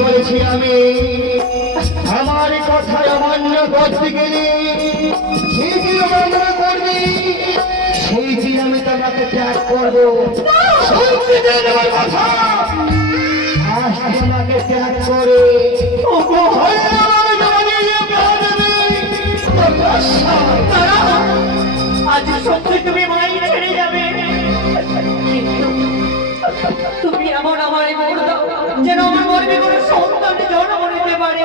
বলেছি আমি আমার কথা অমান্য করতে গেলে সেই দিন অমান্য করবি, সেই দিন আমি তোমাকে ত্যাগ করবো। কথা আজ তোমাকে ত্যাগ করে আজ সত্যি তুমি মাই ছেড়ে যাবে, তুমি এমন আমার যেন আমার গর্বে কোনো সন্তান জন্ম নিতে পারে।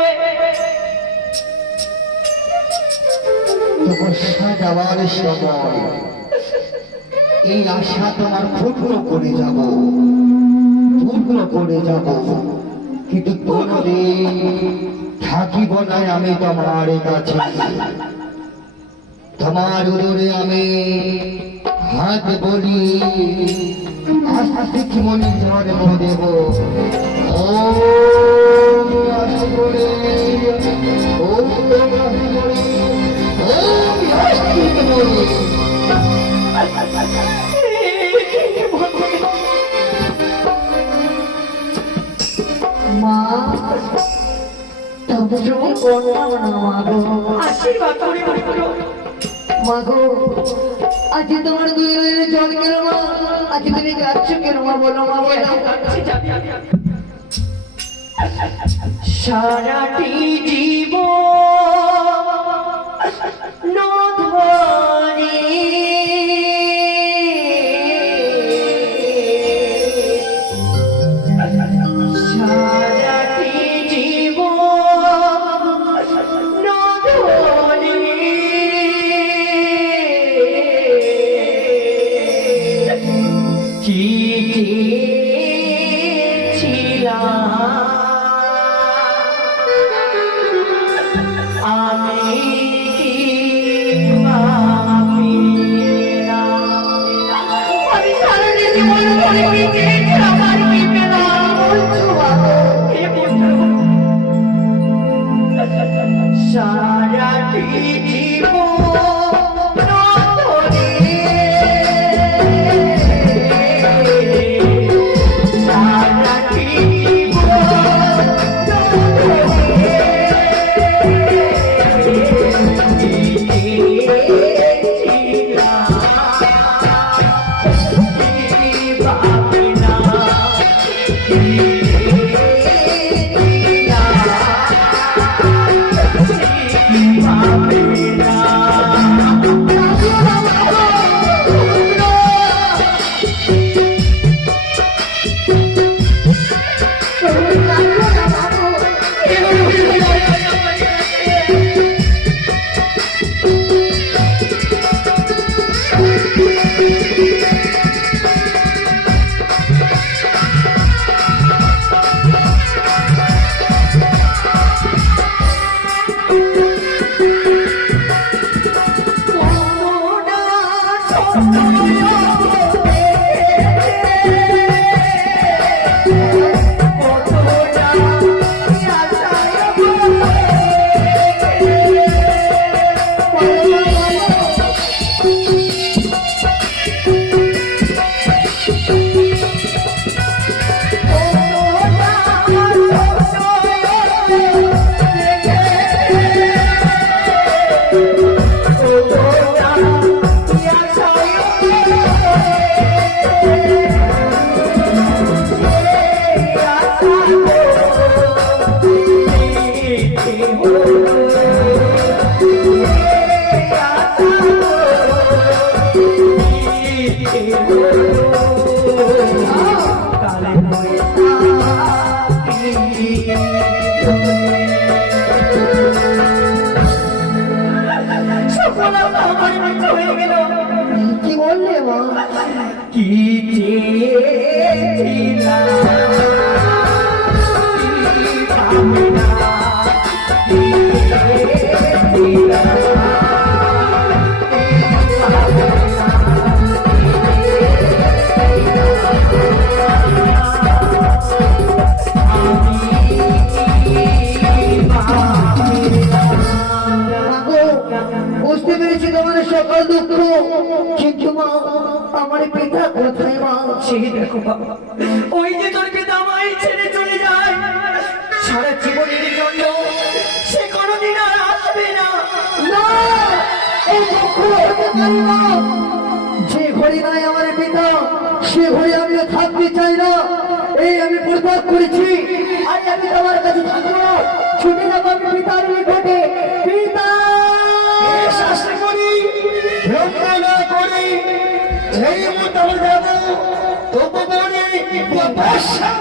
তপস্যা যাওয়ার সময় এই আশা তোমার পূর্ণ করে যাব, কিন্তু কোনদিন থাকিব না আমি তোমার কাছে। তোমার উদরে আমি হাত বলি আস্তে কি মনে ঝড় দেব। ও আস্তে করে ও আস্তে করে ও আস্তে করে মা তবে করলাম না মাগো, আশীর্বাদ করে মাগো আজ তোমার দুই জল কেন মা? আজ তুমি যাচ্ছ কেন মা? বলো মা, বলো। সারাটি জীবন ধরে Happy কালে বৈশাখী। সফলতা আমার মিথ্যে হয়ে গেল। কি বললে মা? কি চেয়েছিলাম, কি ভাবনা মাগো, বুঝতে পেরেছি তোমার সকল দুঃখ, কিন্তু মা আমার পিতা কোথায় মা? সেই দেখো বাবা, ওই যে তোর পিতা আমায় ছেড়ে চলে যায়, সারা জীবনের জন্য সে কোনোদিন আর আসবে না। না, এই দুঃখ হতে পারে না। যে ঘরে নাই আমার পিতা, সে ঘরে আমিও থাকতে চাই না। এই আমি প্রতিবাদ করেছি, আজ আমি তোমার কাছে থাকবো না। ছুটে যাবো আমি পিতার নিকটে। পিতা! শাস্তি করি ভ্রমণ না করি এই মুহূর্তে আমরা যাবো তবু বলি বাদশা।